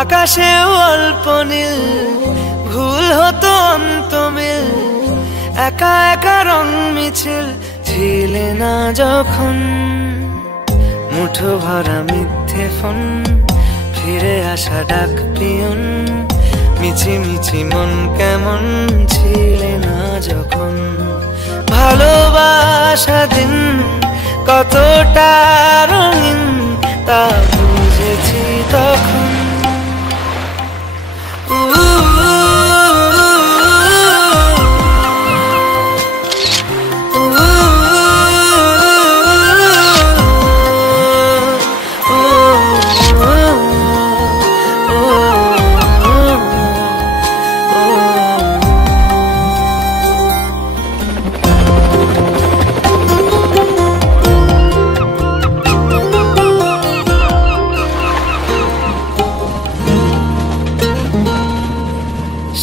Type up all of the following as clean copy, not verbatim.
আকাশে অল্প নীল ভুল হতো অন্ত মিল একা একা রং মিছিল ছিলে না যখন মুঠো ভরা মিথ্যে ফোন ফিরে আসা ডাক পিয়ন মিছি মিছি মন কেমন ছিলে না যখন ভালোবাসা দিন কতটা রঙিন তা বুঝেছি তখন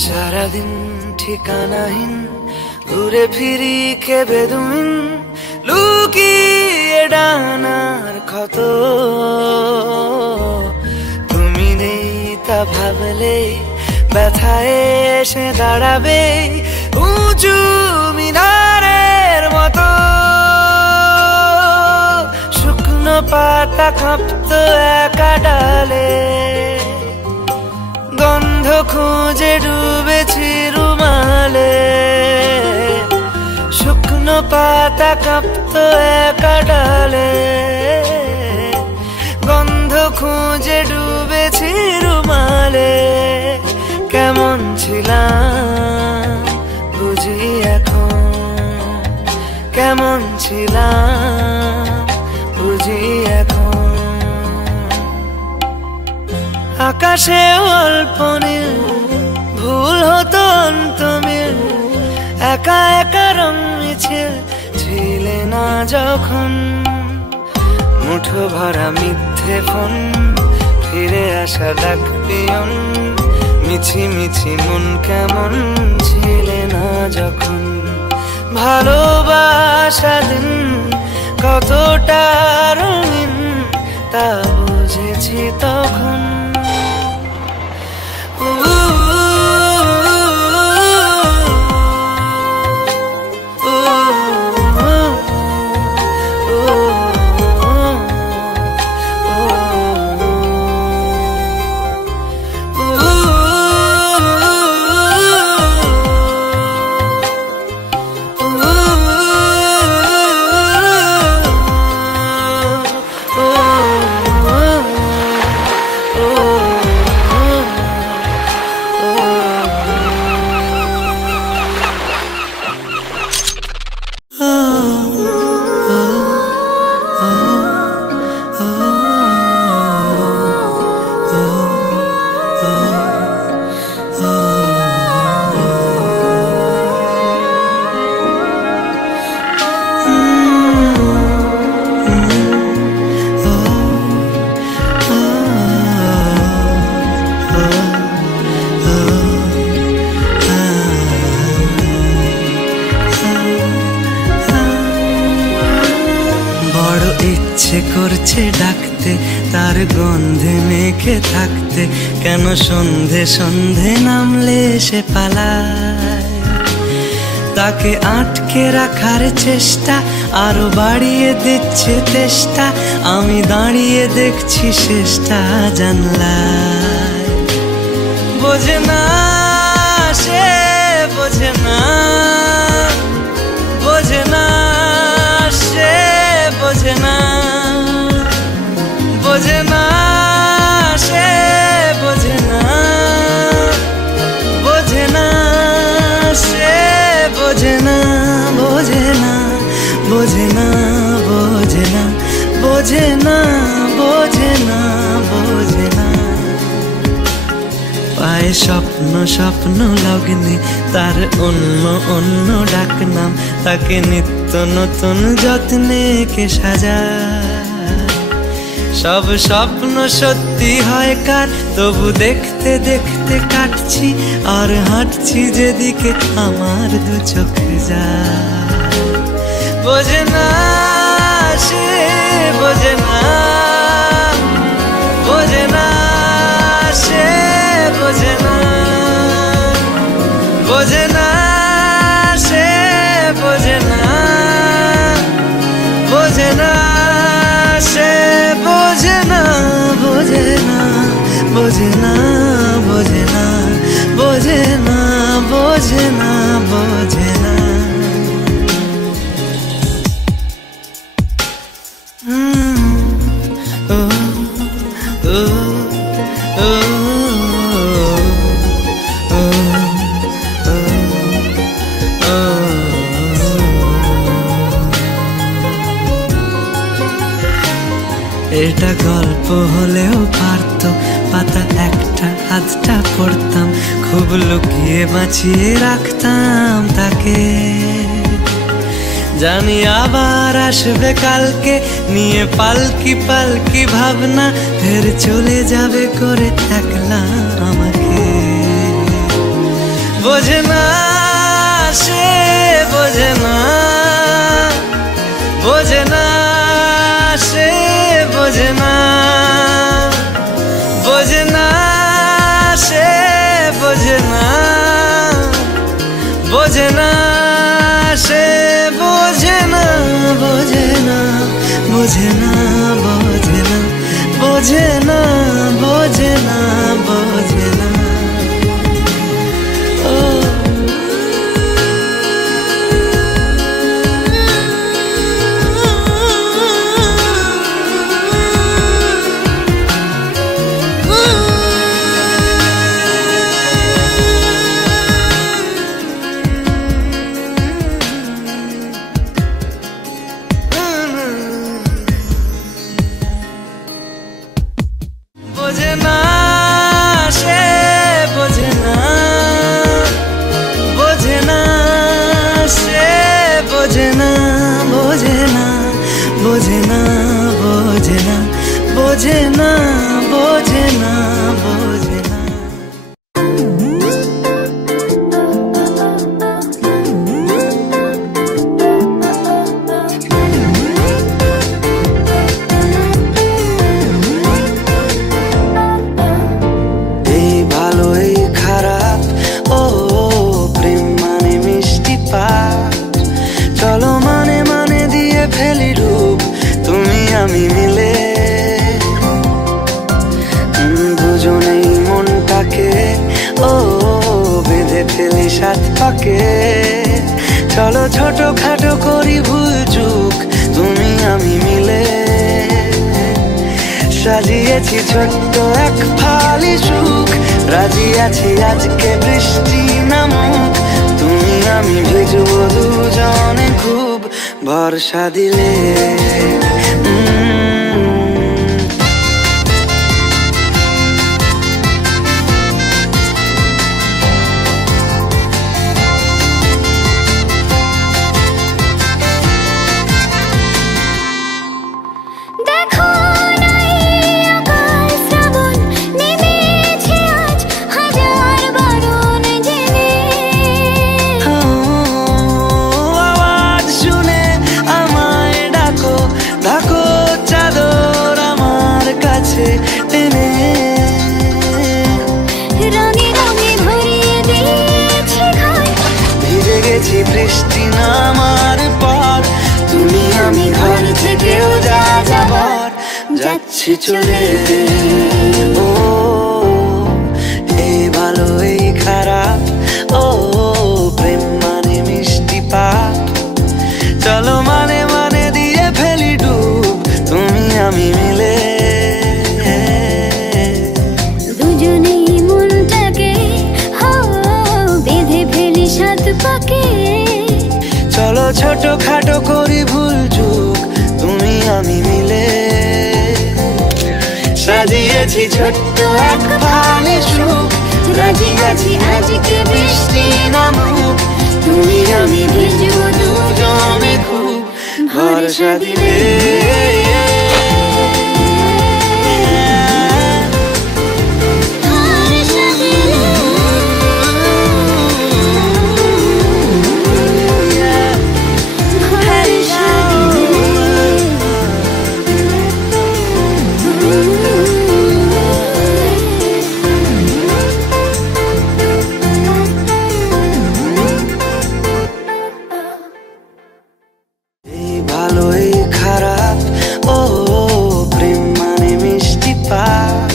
সারাদিন ঠিকানাহীন ঘুরে ফিরি খেবে দুমিন লুকিয়ে ডানার ক্ষত তুমি নেই তা ভাবলে ব্যথায় এসে দাঁড়াবে উঁচু মিনারের মতো শুকনো পাতা কাঁপতো একা ডালে গন্ধ খুঁজে ডুবেছি রুমালে শুকনো পাতা কাঁপতো একা ডালে গন্ধ খুঁজে ডুবেছি রুমালে কেমন ছিলাম বুঝি এখন কেমন ছিলাম বুঝি এখন আকাশে অল্প নীল ভুল হতো অন্ত মিল একা একা রং মিছিল ছিলে না যখন মুঠো ভরা মিথ্যে ফোন ফিরে আসা ডাক পিয়ন মিছি মিছি মন কেমন ছিলে না যখন ভালোবাসা দিন কতটা রঙিন তা বুঝেছি তখন ইচ্ছে করছে ডাকতে তার গন্ধে মেখে থাকতে কেন সন্ধে সন্ধে নামলে সে পালায় তাকে আটকে রাখার চেষ্টা আরো বাড়িয়ে দিচ্ছে তেষ্টা আমি দাঁড়িয়ে দেখছি শেষটা জানলায় বোঝে না সে বোঝে না বোঝে না সে বোঝে না বোঝে না সে যায় স্বপ্ন স্বপ্ন লগ্নে, তার অন্য অন্য ডাকনাম, তাকে নিত্য নতুন যত্নে কে সাজায়। সব স্বপ্ন সত্যি হয় কার, তবু দেখতে দেখতে কাটছি আর হাঁটছি যেদিকে আমার দু চোখ যায়। বোঝে না সে, বোঝে না, বোঝে না সে, বোঝে না, বোঝে না সে, বোঝে না, বোঝে না সে, বোঝে না, বোঝে না, বোঝে না, বোঝে না, বোঝে না, বোঝে না, বোঝে না। এটা গল্প হলেও পারত, পাতা একটা হাতটা পড়তাম, খুব লুকিয়ে বাঁচিয়ে রাখতাম তাকে। জানি আবার আসবে কালকে, নিয়ে পালকি পালকি ভাবনা, ফের চলে যাবে করে একলা আমাকে। বোঝে না সে, বোঝে না, বোঝে না সে, বোঝে না, বোঝে না সে, বোঝে না, বোঝে না সে, বোঝে না, বোঝে না, বোঝে না, বোঝে না, বোঝে না, বোঝে না, বোঝে না। বোঝে না সে, বোঝে না, বোঝে না সে, বোঝে না, বোঝে না, বোঝে না, বোঝে না, বোঝে না, বোঝে না, বোঝে না। চলো মানে মানে দিয়ে ফেলি রূপ, তুমি আমি মিলে, দুজনেই মনটাকে ও বেঁধে ফেলি সাত পাকে। চলো ছোট খাটো করি ভুল চুক, তুমি আমি মিলে, সাজিয়েছি ছোট্ট এক ফালি সুখ, রাজি আছি আজকে বৃষ্টি নামুক, তুমি আমি ভিজবো দুজনে খুব ভরসা দিলে। বৃষ্টি নামার পর তুমি আমি ঘর থেকেও যা যাবার যাচ্ছি চলে। ও এই ভালো এই খারাপ, ও প্রেম মানে মিষ্টি পাপ, চলো মানে মানে দিয়ে ফেলি ডুব, তুমি আমি মিলে, দুজনেই মনটাকে বেঁধে ফেলি সাত পাকে। চলো ছোট খাটো করি ভুল চুক, তুমি আমি মিলে, সাজিয়েছি ছোট্ট এক ফালি সুখ, রাজি আছি আজকে বৃষ্টি নামুক, তুমি আমি ভিজবো দুজনে খুব ভরসা দিলে। ভালোই খারাপ ও প্রেম মানে মিষ্টি পাঠ,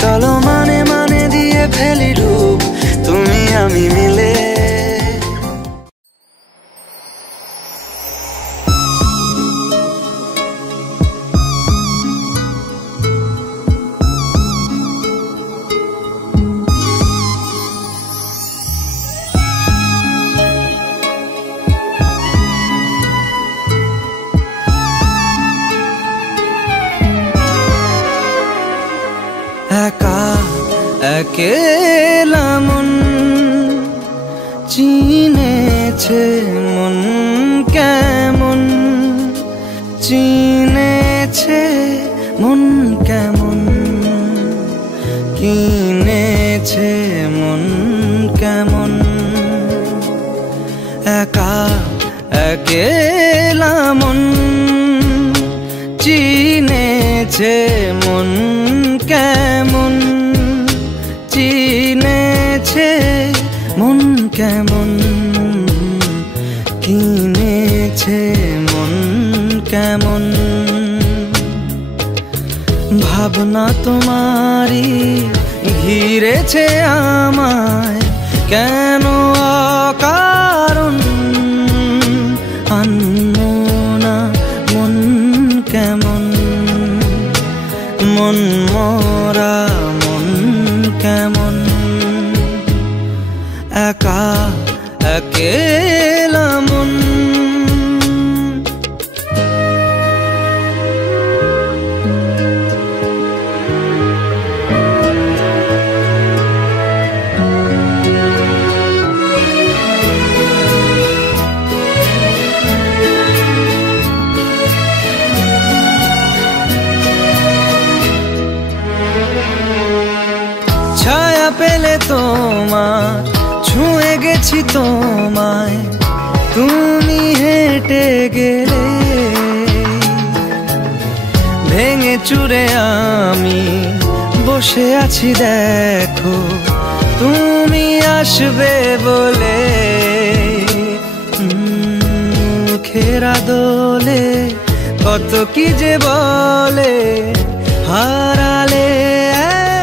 চলো মানে মানে দিয়ে ফেলি রূপ তুমি আমি মিলে। একা একেলা মন চিনেছে মন কেমন, চিনেছে মন কেমন, কিনেছে মন কেমন। একা একেলা মন চিনেছে মন কেমন, চিনেছে মন কেমন, কিনেছে মন কেমন। ভাবনা তোমারই ঘিরেছে আমায় কেন অকারণ, আনমনা মন কেমন, মন মরা মন কেমন। একা একেলা মন। ছায়া পেলে তোমার ছুঁয়ে গেছি তোমায়, তুমি হেঁটে গেলে ভেঙে চুরে আমি বসে আছি দেখো তুমি আসবে বলে। মুখের দোলে কত কি যে বলে, হারালে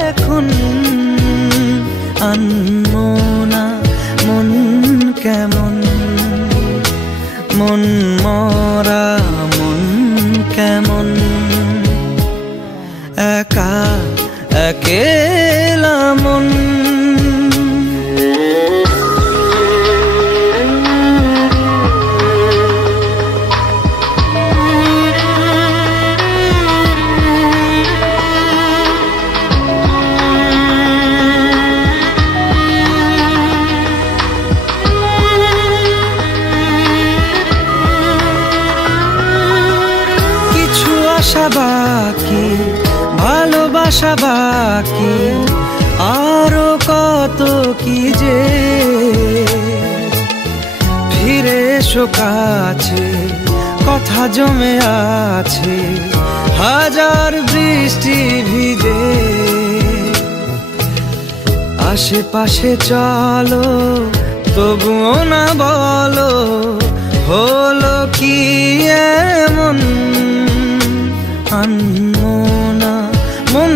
এখন আনমনা মন কেমন, মন মরা মন কেমন। একা একেলা মন। আশা বাকি ভালোবাসা বাকি আরো কত কি যে, ফিরে এসো কাছে কথা জমে আছে হাজার বৃষ্টি ভিজে। আশেপাশে চলো তবুও না বলো হলো কি এমন, আনমনা মন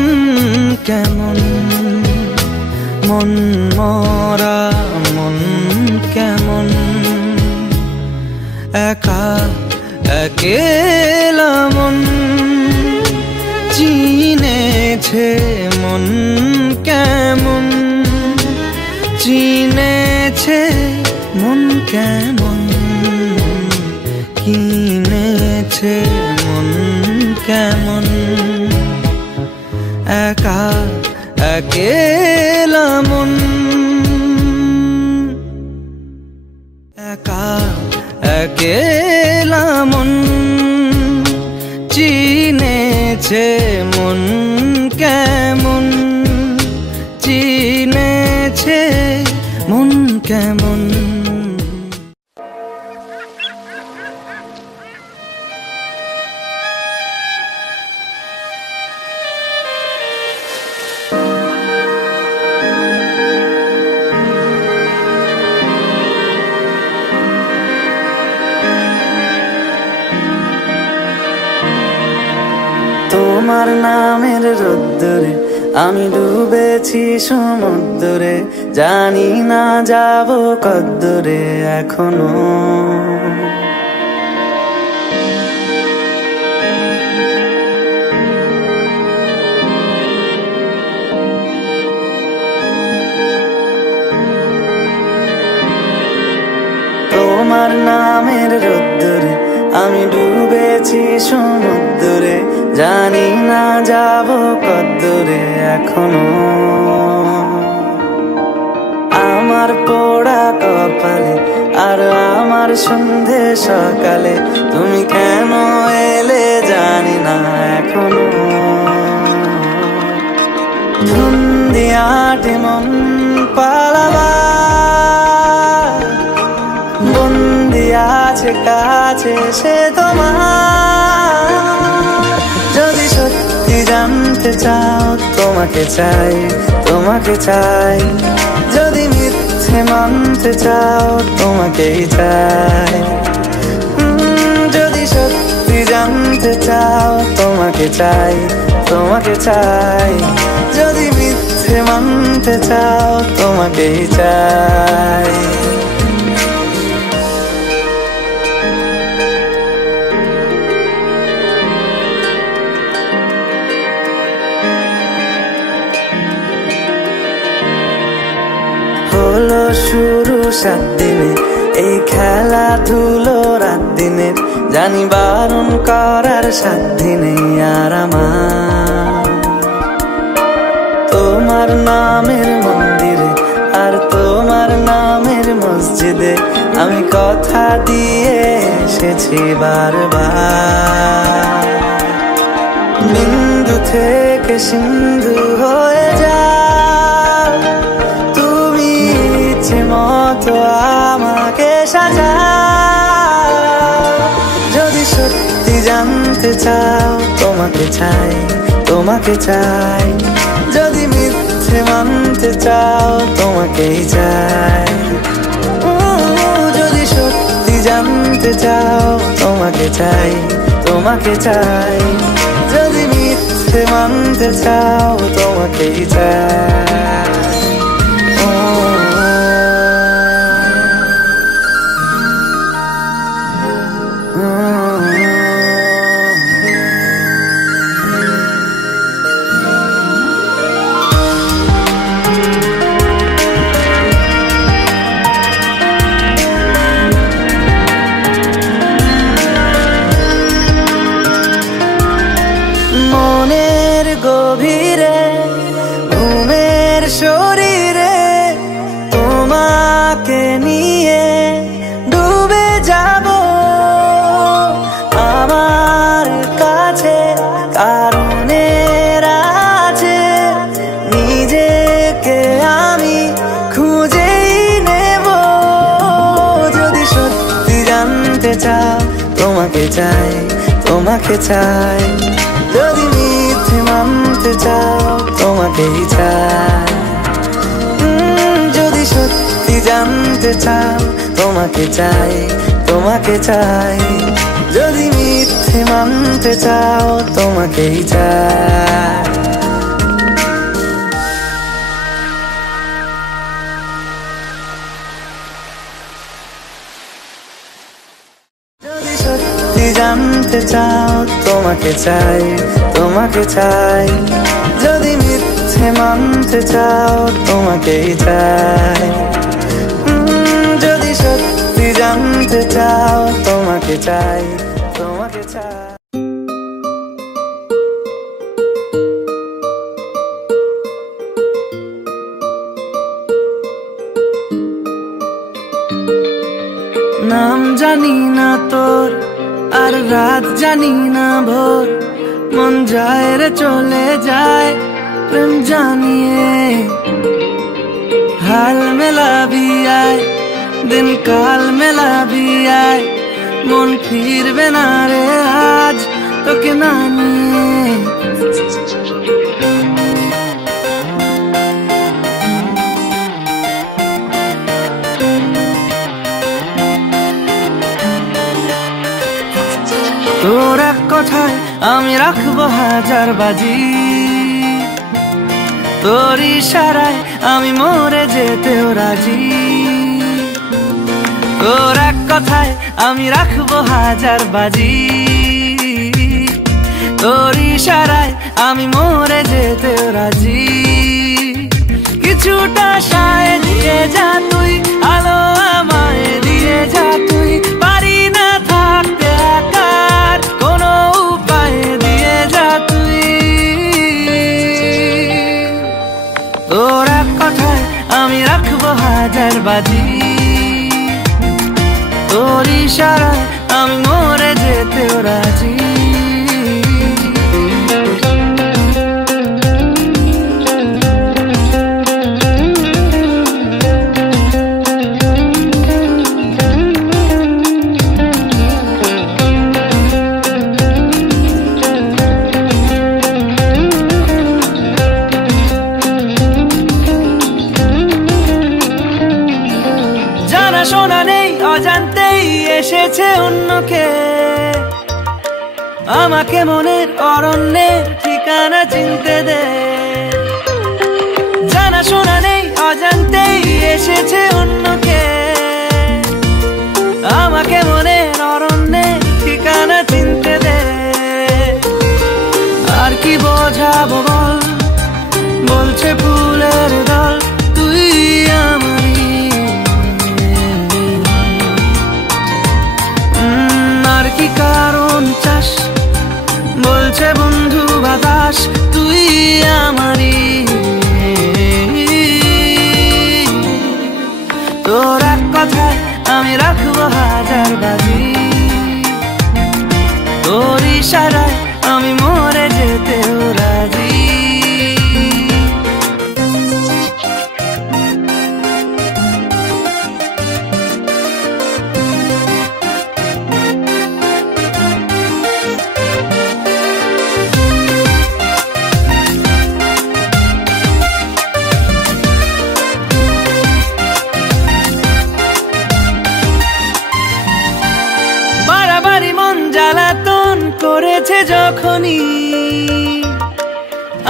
কেমন, মন মরা মন কেমন। একা একেলা মন চিনেছে মন কেমন, চিনেছে মন কেমন, কিনেছে মন কেমন। একা একেলা মন, একা একেলা মন চিনেছে মন কেমন, চিনেছে মন কেমন। তোমার নামের রোদ্দুরে আমি ডুবেছি সমুদ্রে, জানি না যাব কদ্দুরে এখনো। তোমার নামের রোদ্দুরে আমি ডুবেছি সমুদ্রে, জানি না যাব কদ্দুরে এখনো। আমার পোড়া কপালে আর আমার সন্ধে সকালে তুমি কেন এলে জানি না এখনো। ধুন্দিয়াটে মন পালাবা বন্দি আছে কাছে সে তোমার। যদি সত্যি জানতে চাও তোমাকে চাই, তোমাকে চাই। যদি মিথ্যে মানতে চাও তোমাকেই চাই। যদি সত্যি জানতে চাও তোমাকে চাই, তোমাকে চাই। যদি মিথ্যে মানতে চাও তোমাকেই চাই। হলো শুরু 7 দিনে এই খেলাধুলো রাত দিনের, জানি বারণ করার সাধ্য নেই আর আমার। তোমার নামের মন্দিরে আর তোমার নামের মসজিদে আমি কথা দিয়ে এসেছি বারবার। বিন্দু থেকে সিন্ধু হয়ে যাও তুমি ইচ্ছে মতো আমাকে সাজাও। যদি সত্যি জানতে চাও তোমাকে চাই, তোমাকে চাই। যদি মিথ্যে মানতে চাও তোমাকেই চাই। যদি সত্যি জানতে চাও তোমাকে চাই, তোমাকে চাই। যদি মিথ্যে মানতে চাও তোমাকেই চাই। মনের গভীরে ঘুমের শরীরে তোমাকে নিয়ে ডুবে যাব। আমার কাছে কারণের আছে, নিজেকে আমি খুঁজেই নেব। যদি সত্যি জানতে চাও তোমাকে চাই, তোমাকে চাই। যদি মিথ্যে মানতে চাও তোমাকেই চাই। যদি সত্যি জানতে চাও তোমাকে চাই, তোমাকে চাই। যদি মিথ্যে মানতে চাও তোমাকেই চাই। যদি সত্যি জানতে চাও তোমাকে চাই, তোমাকে চাই। যদি মিথ্যে মানতে চাও তোমাকেই চাই। যদি সত্যি জানতে চাও তোমাকে চাই, তোমাকে চাই। নাম জানি না তোর, আর রাত জানি না ভোর, মন যায় রে চলে যায় প্রেম জানিয়ে। हाल मेला भी आए दिन काल मेला भी आए, मन फिरबे ना रे आज তোকে না নিয়ে। তোর এক কথায় আমি রাখবো হাজার বাজি, তোর ইশারায় আমি মরে যেতেও রাজি। তোর এক কথায় আমি রাখবো হাজার বাজি, তোর ইশারায় আমি মরে যেতেও রাজি। কিছুটা সায় দিয়ে যা তুই, আলো আমায় দিয়ে যা তুই, পারি না থাকতে একার কোনো উপায় দিয়ে যা তুই। তোর এক কথায় আমি রাখবো হাজার বাজি, তোর ইশারায় আমি মরে যেতেও রাজি। শোনা নেই অজান্তেই এসেছে অন্যকে, আমাকে মনের অরণ্যের ঠিকানা চিনতে দে। জানা শোনা নেই অজান্তেই এসেছে অন্যকে, আমাকে মনের অরণ্যের ঠিকানা চিনতে দে। আর কি বোঝাবো বল, বলছে ফুলের দল তুই আমারই। আর কি কারণ চাস, বলছে বন্ধু বাতাস তুই আমারই। তোর এক কথায় আমি রাখবো হাজার বাজি, তোর ইশারায় আমি মরে যেতেও রাজি। বাড়াবাড়ি মন জ্বালাতন করেছে যখনই,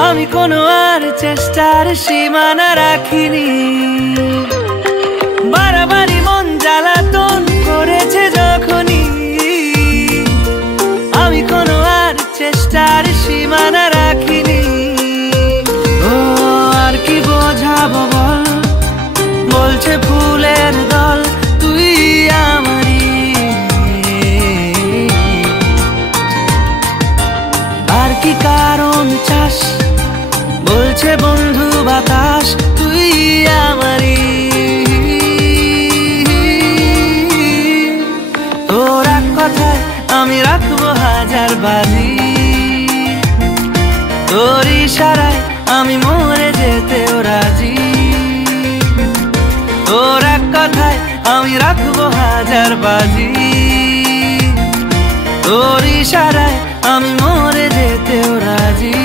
আমি কোনো আর চেষ্টার সীমানা রাখিনি। বাড়াবাড়ি মন জ্বালাতন করেছে যখনই, আমি কোনো আর চেষ্টার সীমানা রাখিনি। ও আর কি বোঝাবো বল, বলছে ফুলের দল তুই আমারই। আর কি কারণ চাস, বলছে বন্ধু বাতাস তুই আমারই। তোর এক কথায় আমি রাখবো হাজার বাজি, তোর ইশারায় আমি মরে যেতেও রাজি। তোর এক কথায় আমি রাখবো হাজার বাজি, তোর ইশারায় আমি মরে যেতেও রাজি।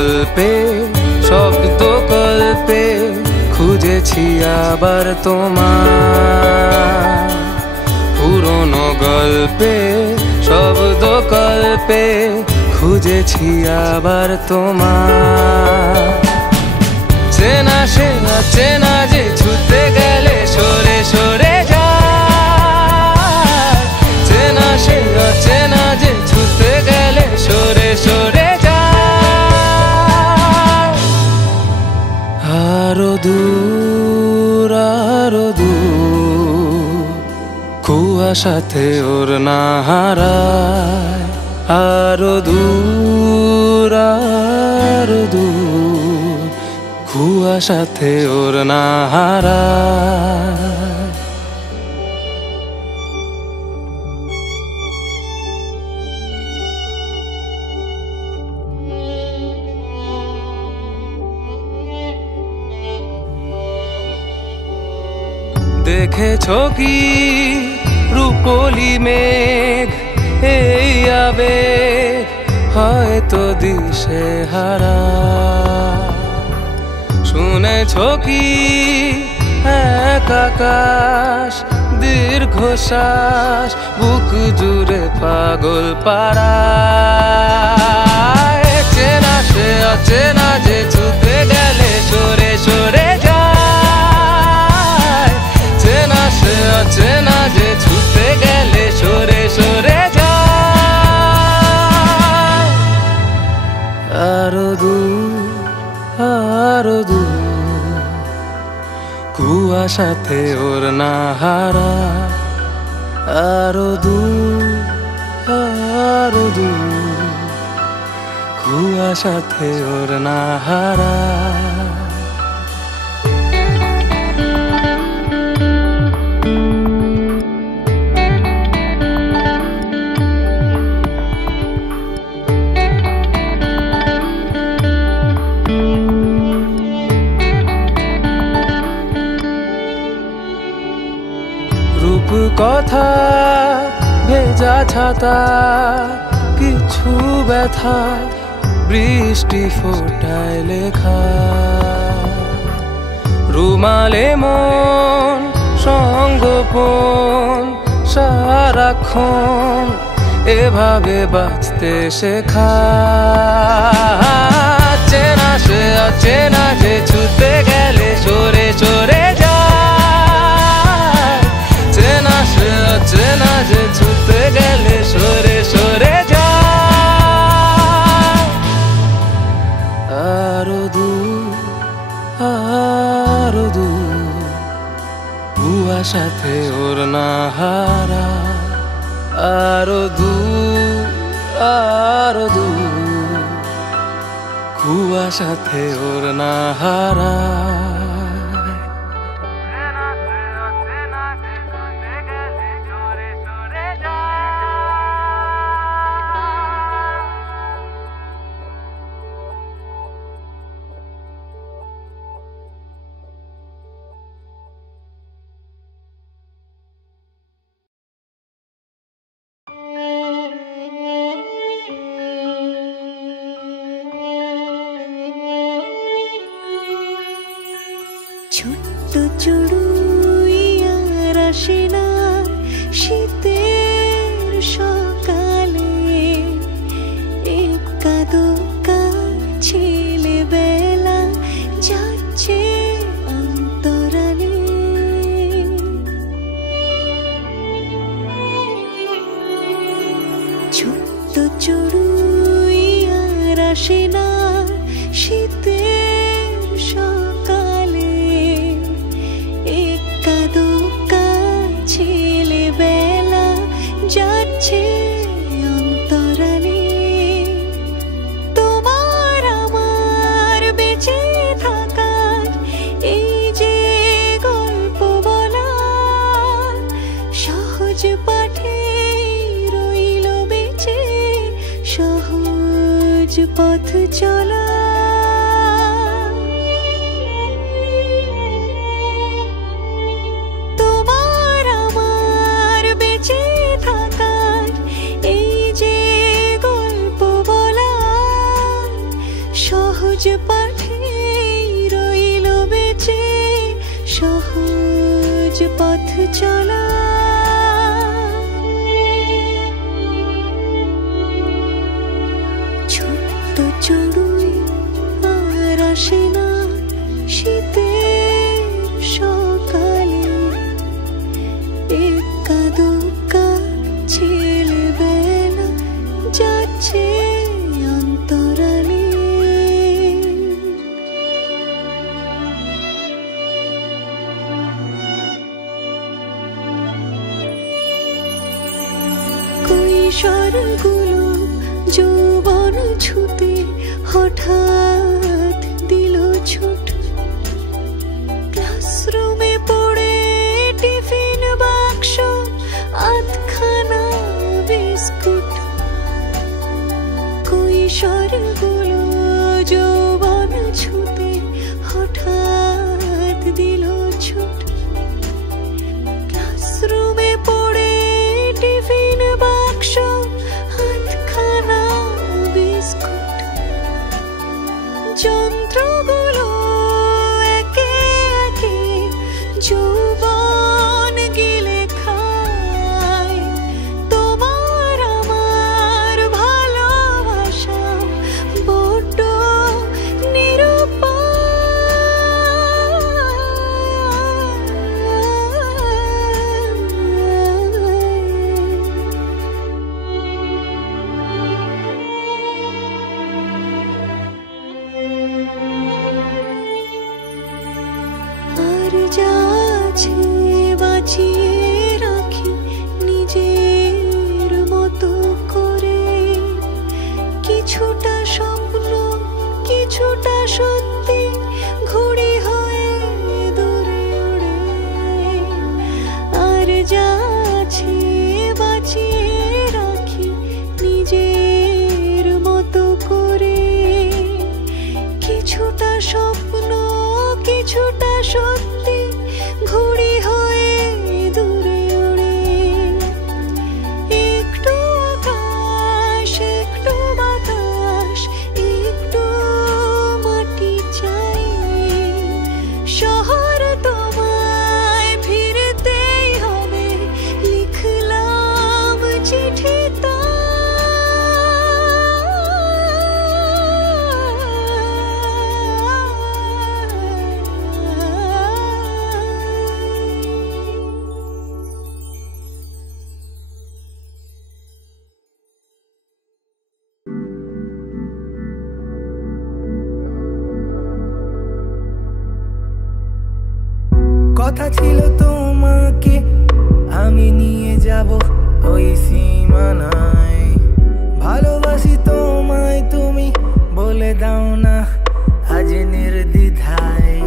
গল্পে শব্দ কল্পে খুঁজেছি আবার তোমার। পুরনো গল্পে শব্দ কল্পে খুঁজেছি আবার তোমার। চেনা সে চেনা যে ছুটে গেলে সরে সরে যায়। চেনা সে চেনা যে ছুটে গেলে সরে সরে যায়। আরো দূর আরো দূর কুয়াশাতে ওর না হারায়। আরো দূর আরো দূর কুয়াশাতে ওর না হারায়। দেখেছো কি রূপলি মেঘ এই আবেগ হয়তো দিশে হারা। শুনেছো কি এক আকাশ দীর্ঘশ্বাস বুক জুড়ে পাগল পাড়া। চেনা সে অচেনা যে ছুটে গেলে সরে সরে যায়। চেনা সে অচেনা যে ছুটে গেলে সরে সরে যায়। আরো দূর আরো দূর কুয়াশাতে ওর না হারা। আরো দূর আরো দূর কুয়াশাতে ওর না হারা। কথা ভেজা ছাতা কিছু ব্যথা বৃষ্টি ফোটায় লেখা। রুমালে মন সঙ্গোপন সারাক্ষণ এভাবে বাঁচতে শেখা। চেনা সে অচেনা যে ছুটে গেলে সরে সরে যায়। চেনা সে অচেনা যে ছুটে গেলে সরে সরে যায়। আরো দূর আরো দূর কুয়াশাতে ওর না হারা। আরো দূর আরো দূর কুয়াশাতে ওর না হারা। ছোট্ট চড়ুইয়া আসে না শীতের সকালে। একা দোকা ছেলেবেলা যাচ্ছে অন্তরালে। ছোট্ট চড়ুইয়া আসে না শীতের সকালে। একা দোকা ছেলেবেলা যাচ্ছে অন্তরালে। তোমার আমার বেঁচে থাকার এই যে গল্প বলা সহজ পাঠে রইল বেঁচে সহজ পথ চলা। তোমার আমার বেঁচে থাকার এই যে গল্প বলা সহজ পথ চলা ছোট্ট চড়ুই আর আসে না শীতের সকালে একা দুকা ছেলেবেলা যাচ্ছে অন্তরালে কৈশোরগুলো যৌবন ছুতে হঠাৎ দিল ছুট ক্লাসরুমে পড়ে টিফিন বাক্স আধখানা বিস্কুট কৈশোরগুলো যৌবন ছুতে হঠাৎ দিল ছুট ক্লাসরুমে পড়ে টিফিন বাক্স আধখানা বিস্কুট যন্ত্রগুলো একে একে যৌবন গিলে খায় তোমার আমার ভালোবাসা বড্ড আর যা আছে বাঁচিয়ে রাখি নিজের মতো করে কিছুটা স্বপ্ন কিছুটা সত্যি ঘুড়ি হয়ে দূরে উড়ে আর যা আছে বাঁচিয়ে রাখি নিজের মতো করে কিছুটা স্বপ্ন কিছুটা সত্যি ঘুড়ি হয়ে দূরে উড়ে একটু আকাশ একটু বাতাস একটু মাটি চাই শহর তোমায় ফিরতেই হবে লিখলাম চিঠি কথা ছিল তোমাকে আমি নিয়ে যাব ওই সীমানায় ভালোবাসি তোমায় তুমি বলে দাও না আজ নির্দ্বিধায়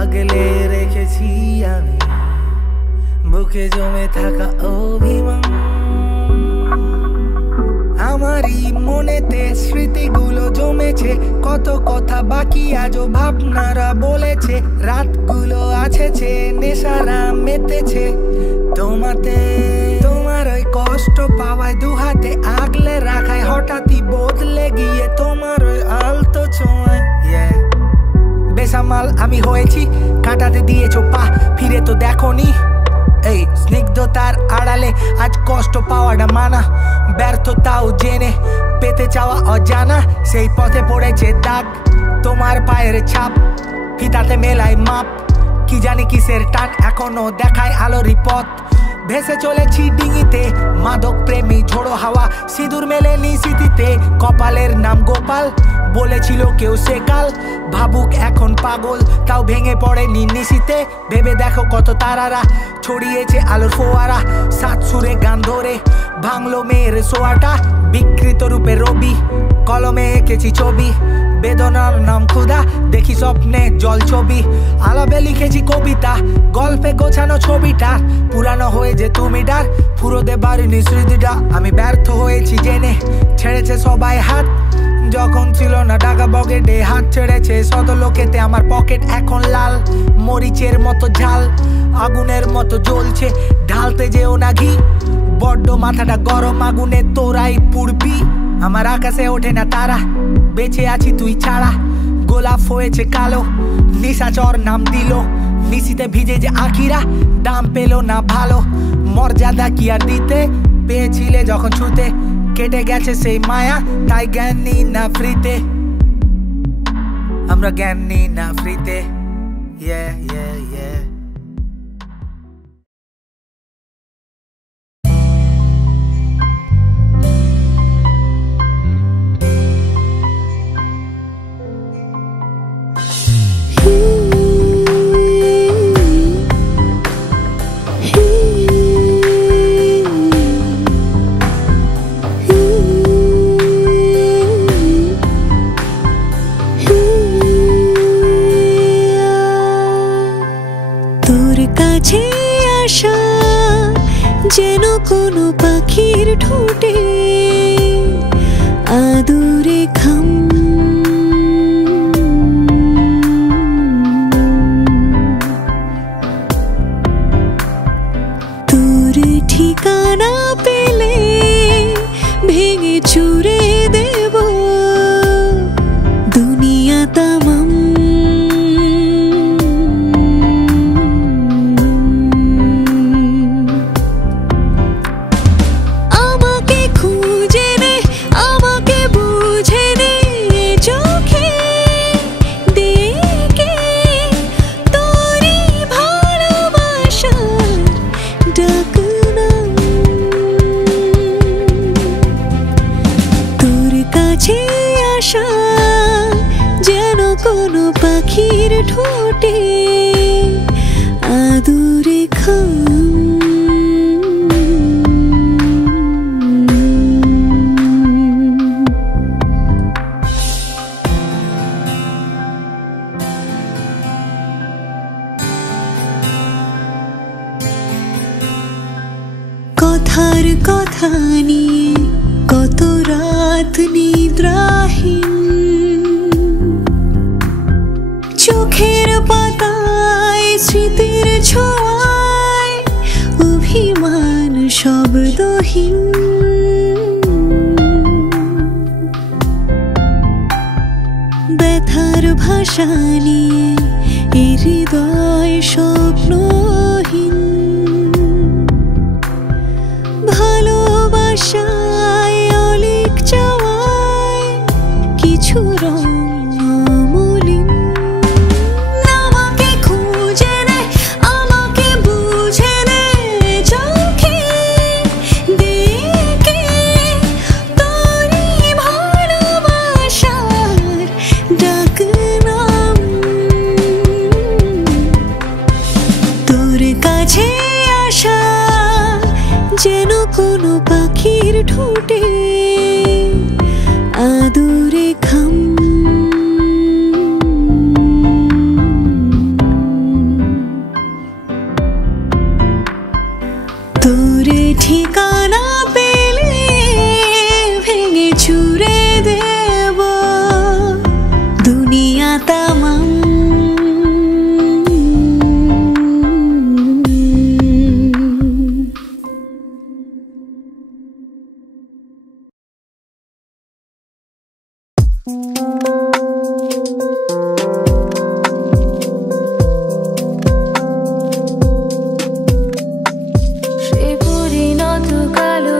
আগলে রেখেছি আমি বুকে জমে থাকা অভিমান আমারই মনেতে স্মৃতিগুলো জমেছে কত কথা বাকি আজও ভাবনারা বলেছে রাতগুলো আছেছে নেশারা মেতেছে তোমাতে তোমার ওই কষ্ট পাওয়ায় দুহাতে আগলে রাখায় হঠাৎই বদলে গিয়ে তোমার ওই আলতো ছোঁয়ায় বেসামাল আমি হয়েছি কাটাতে দিয়েছো পা ফিরে তো দেখোনি এই স্নিগ্ধতার আড়ালে আজ কষ্ট পাওয়াটা মানা ব্যর্থতাও জেনে পেতে চাওয়া অজানা সেই পথে পড়েছে দাগ তোমার পায়ের ছাপ ফিতাতে মেলায় মাপ কি জানি কিসের টান এখনো দেখায় আলোরই পথ ভেসে চলেছি ডিঙিতে মাদক প্রেমী ঝোড়ো হাওয়া সিঁদুর মেলেনি স্মৃতিতে কপালের নাম গোপাল বলেছিল কেউ সেকাল ভাবুক এখন পাগল তাও ভেঙে পড়েনি নিশিতে ভেবে দেখো কত তারারা ছড়িয়েছে আলোর ফোয়ারা সাত সুরে গান ধরে ভাঙলো মেয়ের সোয়াটা বিকৃত রূপে রবি কলমে এঁকেছি ছবি বেদনার নাম ক্ষুধা দেখি স্বপ্নে জল ছবি আলাপে লিখেছি কবিতা গল্পে গোছানো ছবিটা পুরানো হয়ে যে তুমি ডার ফুরোতে পারিনি স্মৃতিটা আমি ব্যর্থ হয়েছি জেনে ছেড়েছে সবাই হাত যখন ছিল না টাকা পকেটে হাত ছেড়েছে শত লোকেতে আমার পকেট এখন লাল মরিচের মতো ঝাল আগুনের মতো জ্বলছে ঢালতে যেও না ঘি বড্ড মাথাটা গরম আগুনে তোরাই পুড়বি আমার আকাশে ওঠে না তারা বেঁচে আছি তুই ছাড়া গোলাপ হয়েছে কালো নিশাচর নাম দিল নিশিতে ভিজে যে আখিরা দাম পেল না ভালো মর্যাদা কি আর দিতে পেয়েছিলে যখন ছুতে কেটে গেছে সেই মায়া তাই জ্ঞান নিই না ফ্রিতে আমরা জ্ঞান নিই না ফ্রিতে yeah yeah yeah যেন কোনো পাখির ঠোঁটে আদুরে খাম তোর ঠিকানা পেলে ভেঙে চুরে দেব দুনিয়া তামাম যেন কোনো পাখির ঠোঁটে আদুরে খাম কথার কথা নিয়ে কত রাত নিদ্রাহীন চোখের পাতায় স্মৃতির ছোঁয়ায় অভিমান শব্দহীন ব্যথার ভাষা নিয়ে এ হৃদয় স্বপ্নহীন ভালোবাসায় অলিক চাওয়ায় কিছু রং অমলিন আমাকে খুঁজে নে আমাকে বুঝে নে চোখে দেখে তোরই ভালোবাসার ডাক নাম তোর কাছে আসা যেন কোনো পাখির ঠোঁটে আদুরে খাম তোরে ঠিকানা পেলে ভেঙে চুরে দেব দুনিয়া তামাম সে পরিণত কালো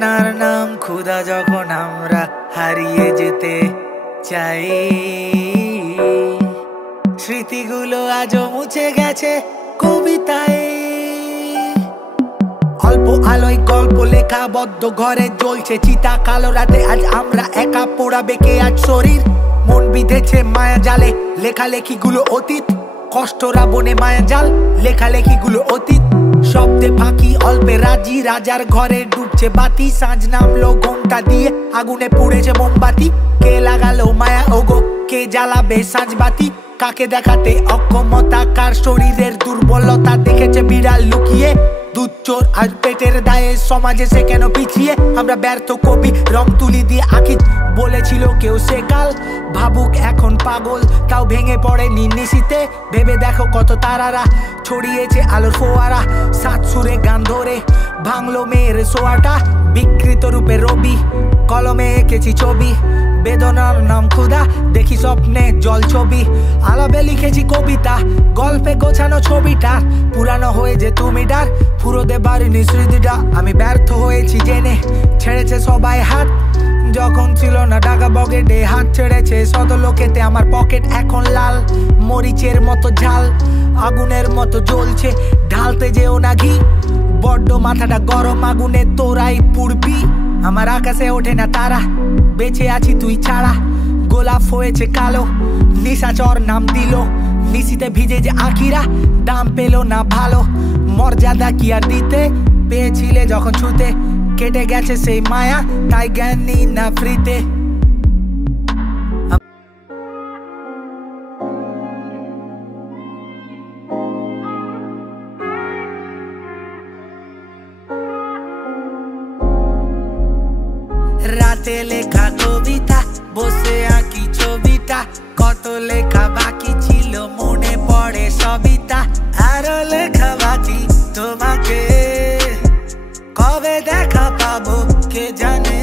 বেদনার নাম ক্ষুধা যখন আমরা হারিয়ে যেতে চাই স্মৃতিগুলো আজও মুছে গেছে কবিতায় অল্প আলোয় গল্প লেখা বদ্ধ ঘরে জ্বলছে চিতা কালো রাতে আজ আমরা একা পোড়াবে কে আজ শরীর মন বিঁধেছে মায়া জালে লেখালেখিগুলো অতীত কষ্টরা বনে মায়া জাল লেখালেখিগুলো অতীত শব্দে ফাঁকি অল্পে রাজি রাজার ঘরে ডুবছে বাতি সাঁঝ নামলো ঘন্টা দিয়ে আগুনে পুড়েছে মোমবাতি কে লাগালো মায়া ওগো কে জ্বালাবে সাঁঝ বাতি কাকে দেখাতে অক্ষমতা কার শরীরের দুর্বলতা দেখেছে বিড়াল লুকিয়ে দুধ চোর আজ পেটের দায়ে সমাজে সে কেন পিছিয়ে আমরা ব্যর্থ কবি রং তুলি দিয়ে আঁকি বলেছিল কেউ সে কাল ভাবুক এখন পাগল তাও ভেঙে পড়ে নিশিতে ভেবে দেখো কত তারারা ছড়িয়েছে আলোর ফোয়ারা সাত সুরে গান ধরে ভাঙলো মেয়ের সোয়াটা বিকৃত রূপে রবি কলমে এঁকেছি ছবি বেদনার নাম ক্ষুধা দেখি স্বপ্নে জল ছবি আলাপে লিখেছি কবিতা গল্পে গোছানো ছবিটা পুরানো হয়ে যে তুমি ডার ফুরোতে পারিনি স্মৃতিটা আমি ব্যর্থ হয়েছি জেনে ছেড়েছে সবাই হাত যখন ছিল না টাকা পকেটে হাত ছেড়েছে শত লোকেতে আমার পকেট এখন লাল মরিচের মতো ঝাল আগুনের মতো জ্বলছে ঢালতে যেও না ঘি বড্ড মাথাটা গরম আগুনে তোরাই পুড়বি আমার আকাশে ওঠে না তারা বেঁচে আছি তুই ছাড়া গোলাপ হয়েছে কালো নিশাচর নাম দিল নিশিতে ভিজে যে আখিরা দাম পেলো না ভালো মর্যাদা কি আর দিতে পেয়েছিলে যখন ছুতে কেটে গেছে সেই মায়া তাই জ্ঞান নি না ফ্রিতে রাতে লেখা কবিতা বসে আঁকি ছবিটা কত লেখা বাকি ছিল মনে পড়ে সবিতা আরো লেখা বাকি তোমাকে কবে দেখা পাবো কে জানে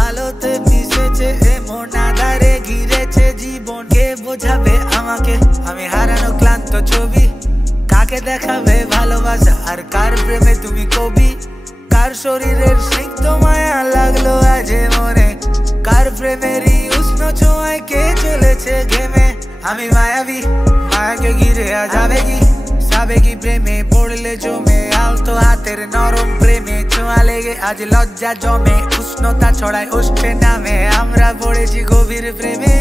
আলোতে মিশেছে এমন আধারে ঘিরেছে জীবন কে বোঝাবে আমাকে আমি হারানো ক্লান্ত ছবি কাকে দেখাবে ভালোবাসা আর কার প্রেমে তুমি কবি কার শরীরের সিক্ত মায়া লাগলো আজ মনে কার প্রেমেরই উষ্ণ ছোঁয়ায় কে চলেছে ঘেমে আমি মায়াবী মায়াকে ঘিরে আজ আবেগী সাবেগী প্রেমে পড়লে জমে আলতো হাতের নরম প্রেমে ছোঁয়া লেগে আজ লজ্জা জমে উষ্ণতা ছড়ায় ওষ্ঠে নামে আমরা পড়েছি গভীর প্রেমে